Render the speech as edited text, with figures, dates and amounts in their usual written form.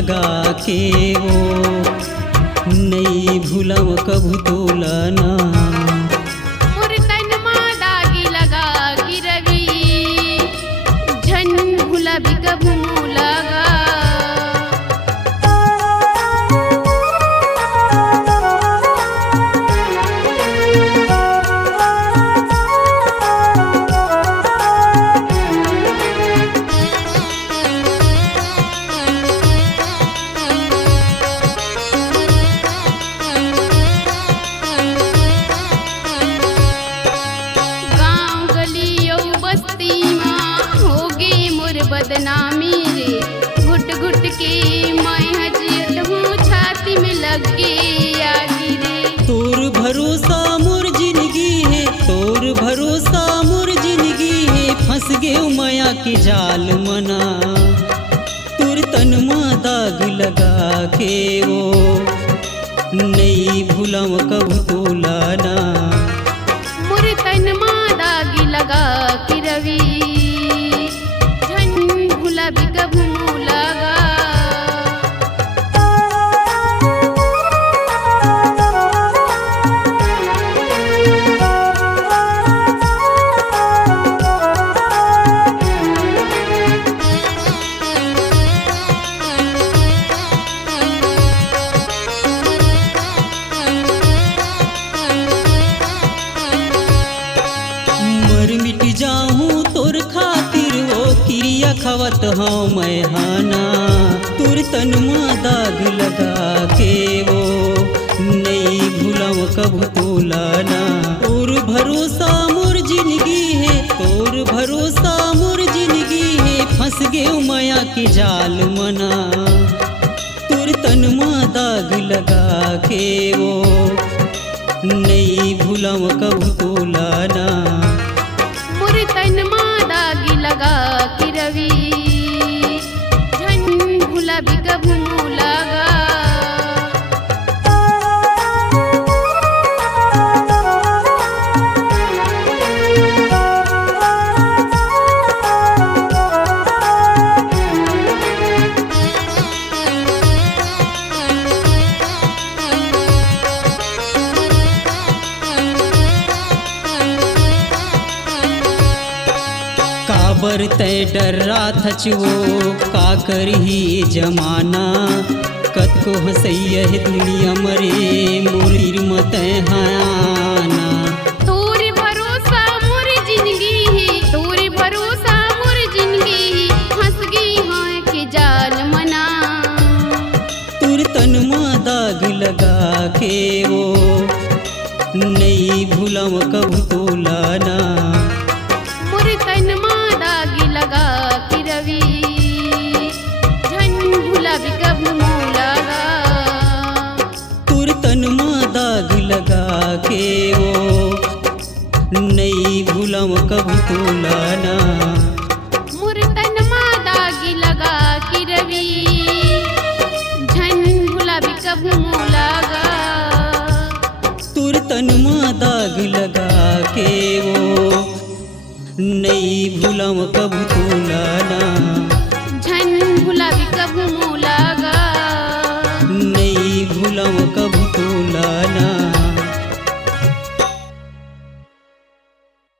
लगा के वो नहीं भूलम कभू तोलाना। मोर तन माँ दागी लगा कि रवि झन भूला भी कभू लगा। बदनामी रे घुट घुट के मैं हजियत हूँ छाती में लग के आगी रे। तोर भरोसा मोर जिंदगी है, तोर भरोसा मोर जिंदगी है, फंस गए माया के जाल मना। तोर तन माँ दाग लगा के वो नहीं भूलम कभू तोलाना। मोर तन माँ दागी लगा कि रवि भी कभू लगा। मर मिट जाऊं तोर खातिर वो क्रिया खवत हाँ मैं हाना। तोर तन माँ दाग लगा के वो नहीं भूलम कभू तोलाना। तोर भरोसा मोर जिंदगी है, तोर भरोसा मोर जिंदगी है, फंस गए माया के जाल मना। तोर तन माँ दाग लगा के वो नहीं भूलम कभू तोलाना। मोर तन माँ दागी लगा कि रवि झन भूला भी कभू लगा। काबर तय डर राथ वो का करही जमाना। कतको हसैया है दुनिया मरे मोर मत हाना। तोरे भरोसा मोर जिंदगी है, तोरे भरोसा मोर जिंदगी है, फंस गई हाँ के जाल मना। तोर तन माँ दाग लगा के वो नहीं भूलम कभू तोलाना। मोर तन माँ दागी लगा कि रवि झन भूला भी कभू लगा। तोर तन माँ दाग लगा के वो नहीं भूलम कभू तोलाना। मोर तन माँ दागी लगा कि रवि झन भूला भी कभू लगा। तोर तन माँ दाग लगा के वो नहीं भूलम कभू तोलाना।